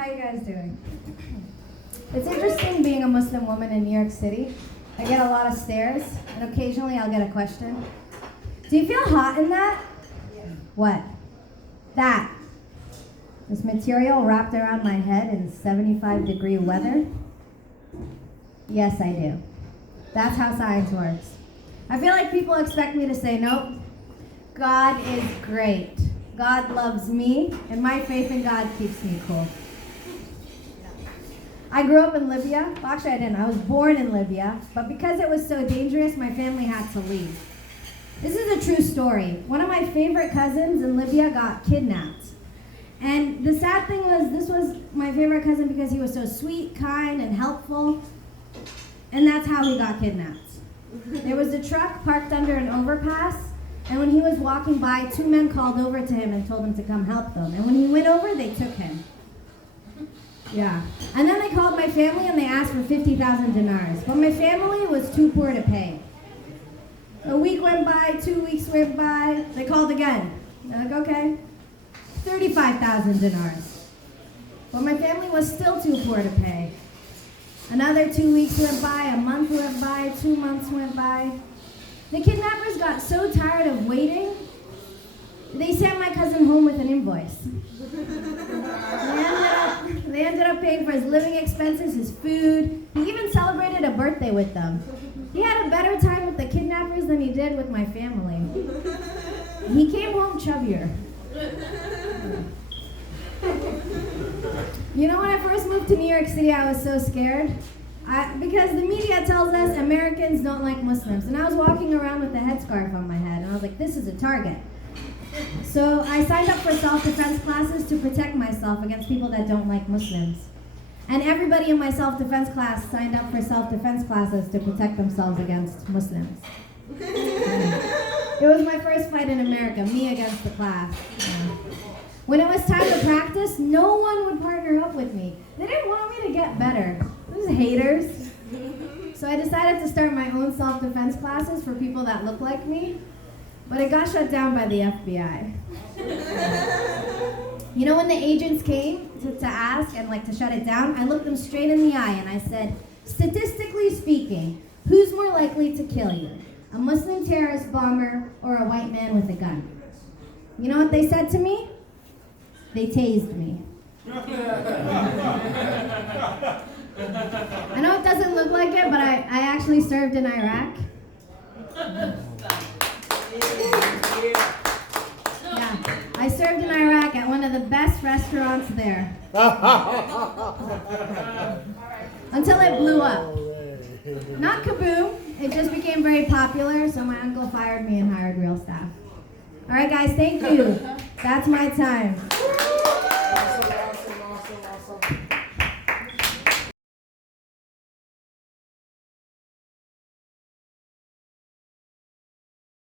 How you guys doing? It's interesting being a Muslim woman in New York City. I get a lot of stares, and occasionally I'll get a question. Do you feel hot in that? Yeah. What? That. This material wrapped around my head in 75-degree weather? Yes, I do. That's how science works. I feel like people expect me to say, nope, God is great. God loves me, and my faith in God keeps me cool. I grew up in Libya. Well, actually, I didn't. I was born in Libya, but because it was so dangerous, my family had to leave. This is a true story. One of my favorite cousins in Libya got kidnapped. And the sad thing was, this was my favorite cousin because he was so sweet, kind, and helpful. And that's how he got kidnapped. There was a truck parked under an overpass, and when he was walking by, two men called over to him and told him to come help them. And when he went over, they took him. Yeah. And then they called my family and they asked for 50,000 dinars. But my family was too poor to pay. A week went by, 2 weeks went by, they called again. They're like, okay, 35,000 dinars. But my family was still too poor to pay. Another 2 weeks went by, a month went by, 2 months went by. The kidnappers got so tired of waiting, they sent my cousin home with an invoice. They ended up paying for his living expenses, his food. He even celebrated a birthday with them. He had a better time with the kidnappers than he did with my family. He came home chubbier. You know, when I first moved to New York City, I was so scared. Because the media tells us Americans don't like Muslims. And I was walking around with a headscarf on my head, and I was like, this is a target. So I signed up for self-defense classes to protect myself against people that don't like Muslims. And everybody in my self-defense class signed up for self-defense classes to protect themselves against Muslims. It was my first fight in America, me against the class. When it was time to practice, no one would partner up with me. They didn't want me to get better. Those haters. So I decided to start my own self-defense classes for people that look like me. But it got shut down by the FBI. You know, when the agents came to ask and to shut it down, I looked them straight in the eye and I said, statistically speaking, who's more likely to kill you? A Muslim terrorist bomber or a white man with a gun? You know what they said to me? They tased me. I know it doesn't look like it, but I actually served in Iraq. Yeah, I served in Iraq at one of the best restaurants there. Until it blew up. Not kaboom, it just became very popular, so my uncle fired me and hired real staff. All right, guys, thank you. That's my time.